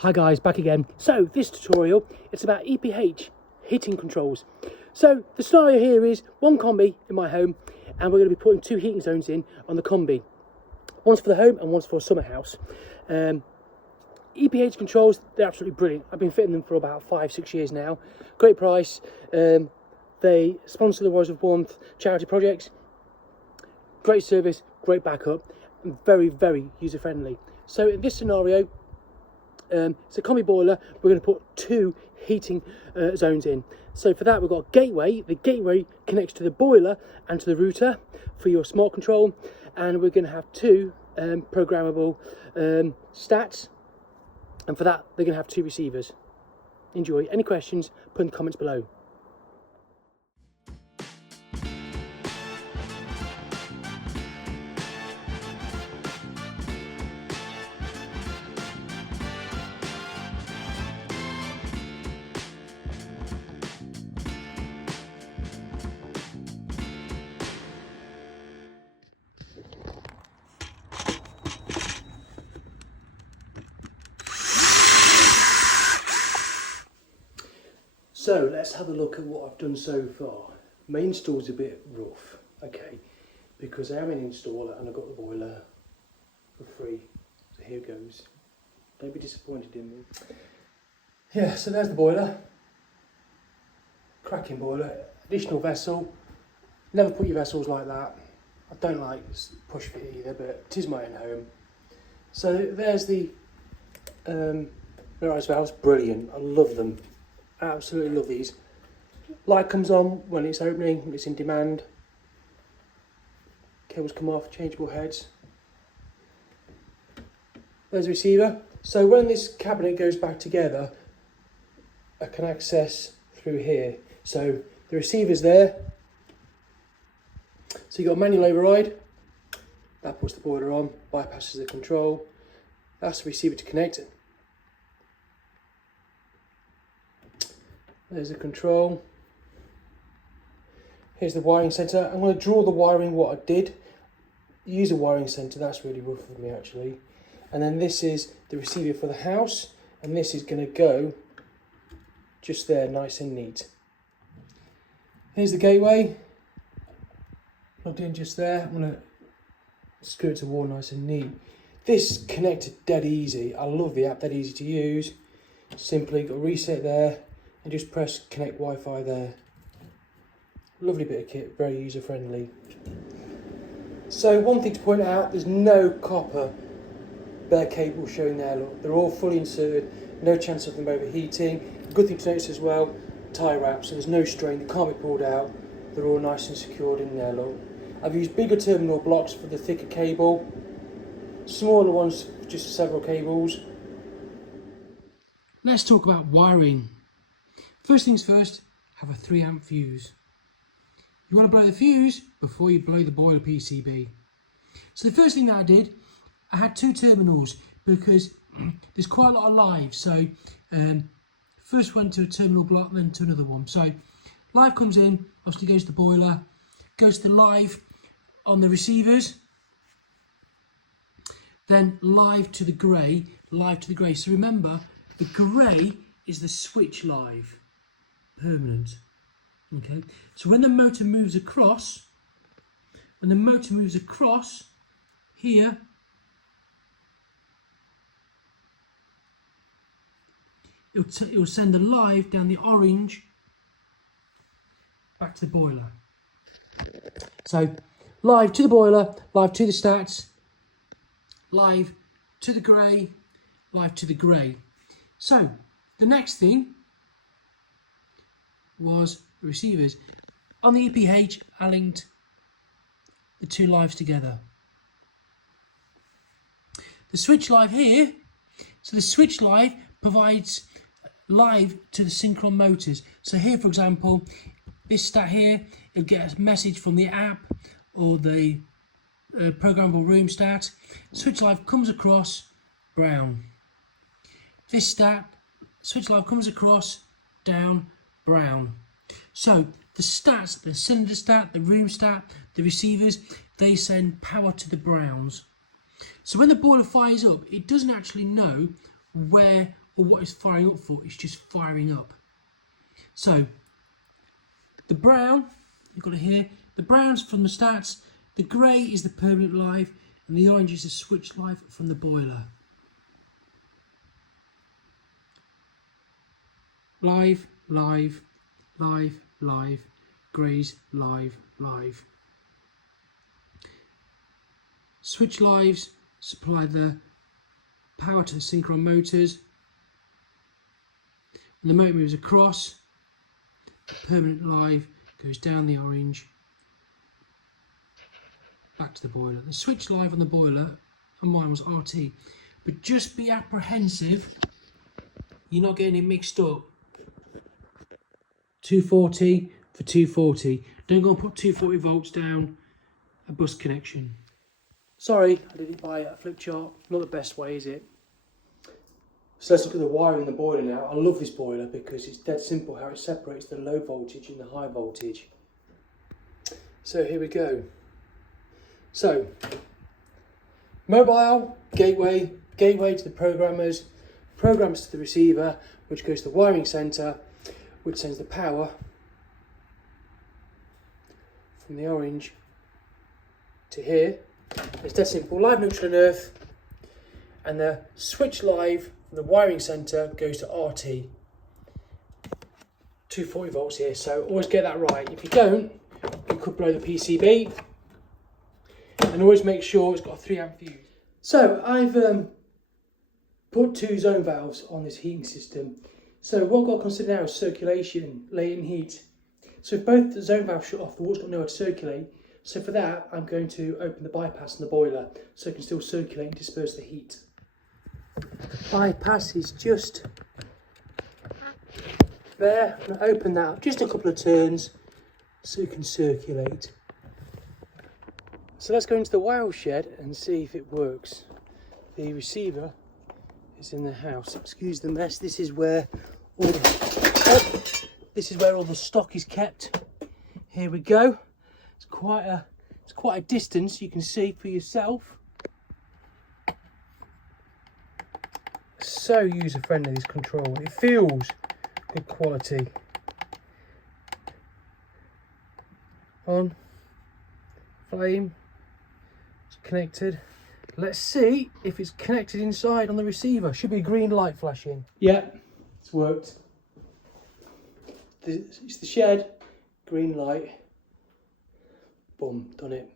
Hi guys, back again. So this tutorial, it's about EPH heating controls. So the scenario here is one combi in my home, and we're going to be putting two heating zones in on the combi. One's for the home and one's for a summer house. EPH controls, they're absolutely brilliant. I've been fitting them for about 5-6 years now. Great price. They sponsor the Warriors of Warmth charity projects. Great service, great backup, and very, very user friendly. So in this scenario, it's a combi boiler. We're going to put two heating zones in. So for that, we've got a gateway. The gateway connects to the boiler and to the router for your smart control, and we're going to have two programmable stats, and for that they're going to have two receivers. Enjoy. Any questions, put in the comments below. So let's have a look at what I've done so far. My install's a bit rough, okay, because I am an installer and I got the boiler for free. So here goes. Don't be disappointed in me. Yeah, so there's the boiler. Cracking boiler. Additional vessel. Never put your vessels like that. I don't like push fit either, but it is my own home. So there's the mirror valves. Brilliant. I love them. Absolutely love these. Light comes on when it's opening, when it's in demand. Cables come off, changeable heads. There's the receiver. So when this cabinet goes back together, I can access through here. So the receiver's there. So you've got a manual override. That puts the boiler on, bypasses the control. That's the receiver to connect it. There's the control. Here's the wiring centre. I'm going to draw the wiring what I did. Use a wiring centre, that's really rough of me actually. And then this is the receiver for the house, and this is going to go just there, nice and neat. Here's the gateway. Plugged in just there. I'm going to screw it to the wall nice and neat. This connected dead easy. I love the app, dead easy to use. Simply got a reset there. And just press connect Wi-Fi there. Lovely bit of kit, very user friendly. So one thing to point out, there's no copper bare cable showing there, look. They're all fully inserted, no chance of them overheating. Good thing to notice as well, tie wrap, so there's no strain, they can't be pulled out. They're all nice and secured in there, look. I've used bigger terminal blocks for the thicker cable, smaller ones for just several cables. Let's talk about wiring. First things first, have a 3 amp fuse. You want to blow the fuse before you blow the boiler PCB. So the first thing that I did, I had 2 terminals because there's quite a lot of live. So first one to a terminal block, then to another one. So live comes in, obviously goes to the boiler, goes to live on the receivers, then live to the grey, live to the grey. So remember, the grey is the switch live. Permanent. Okay, so when the motor moves across, here, it will send the live down the orange back to the boiler. So live to the boiler, live to the stats, live to the grey, live to the grey. So the next thing was the receivers. On the EPH, I linked the 2 lives together. The switch live here, so the switch live provides live to the synchron motors. So here, for example, this stat here, it'll get a message from the app or the programmable room stat. Switch live comes across, brown. This stat, switch live comes across, down, brown. So the stats, the cylinder stat, the room stat, the receivers, they send power to the browns. So when the boiler fires up, it doesn't actually know where or what it's firing up for. It's just firing up. So the brown, you've got it here, the brown's from the stats, the grey is the permanent live, and the orange is the switch live from the boiler. Live, live, live, live, greys, live, live. Switch lives supply the power to the synchron motors. When the motor moves across, the permanent live goes down the orange, back to the boiler. The switch live on the boiler, and mine was RT. But just be apprehensive, you're not getting it mixed up. 240 for 240. Don't go and put 240 volts down a bus connection. Sorry, I didn't buy a flip chart. Not the best way, is it? So let's look at the wiring in the boiler now. I love this boiler because it's dead simple how it separates the low voltage and the high voltage. So here we go. So, mobile, gateway to the programmers to the receiver, which goes to the wiring centre, which sends the power from the orange to here. It's dead simple, live, neutral and earth, and the switch live from the wiring centre goes to RT. 240 volts here, so always get that right. If you don't, you could blow the PCB. And always make sure it's got a 3 amp fuse. So I've put 2 zone valves on this heating system. So what I've got to consider now is circulation, latent heat. So if both the zone valves shut off, the water's got nowhere to circulate. So for that, I'm going to open the bypass in the boiler so it can still circulate and disperse the heat. Bypass is just there. I'm going to open that up just a couple of turns so it can circulate. So let's go into the wire shed and see if it works. The receiver is in the house. Excuse the mess. This is where all the stock is kept. Here we go. It's quite a distance, you can see for yourself. So user friendly, this control. It feels good quality. On, flame, it's connected. Let's see if it's connected inside on the receiver. Should be a green light flashing. Yeah, it's worked. It's the shed, green light. Boom, done it.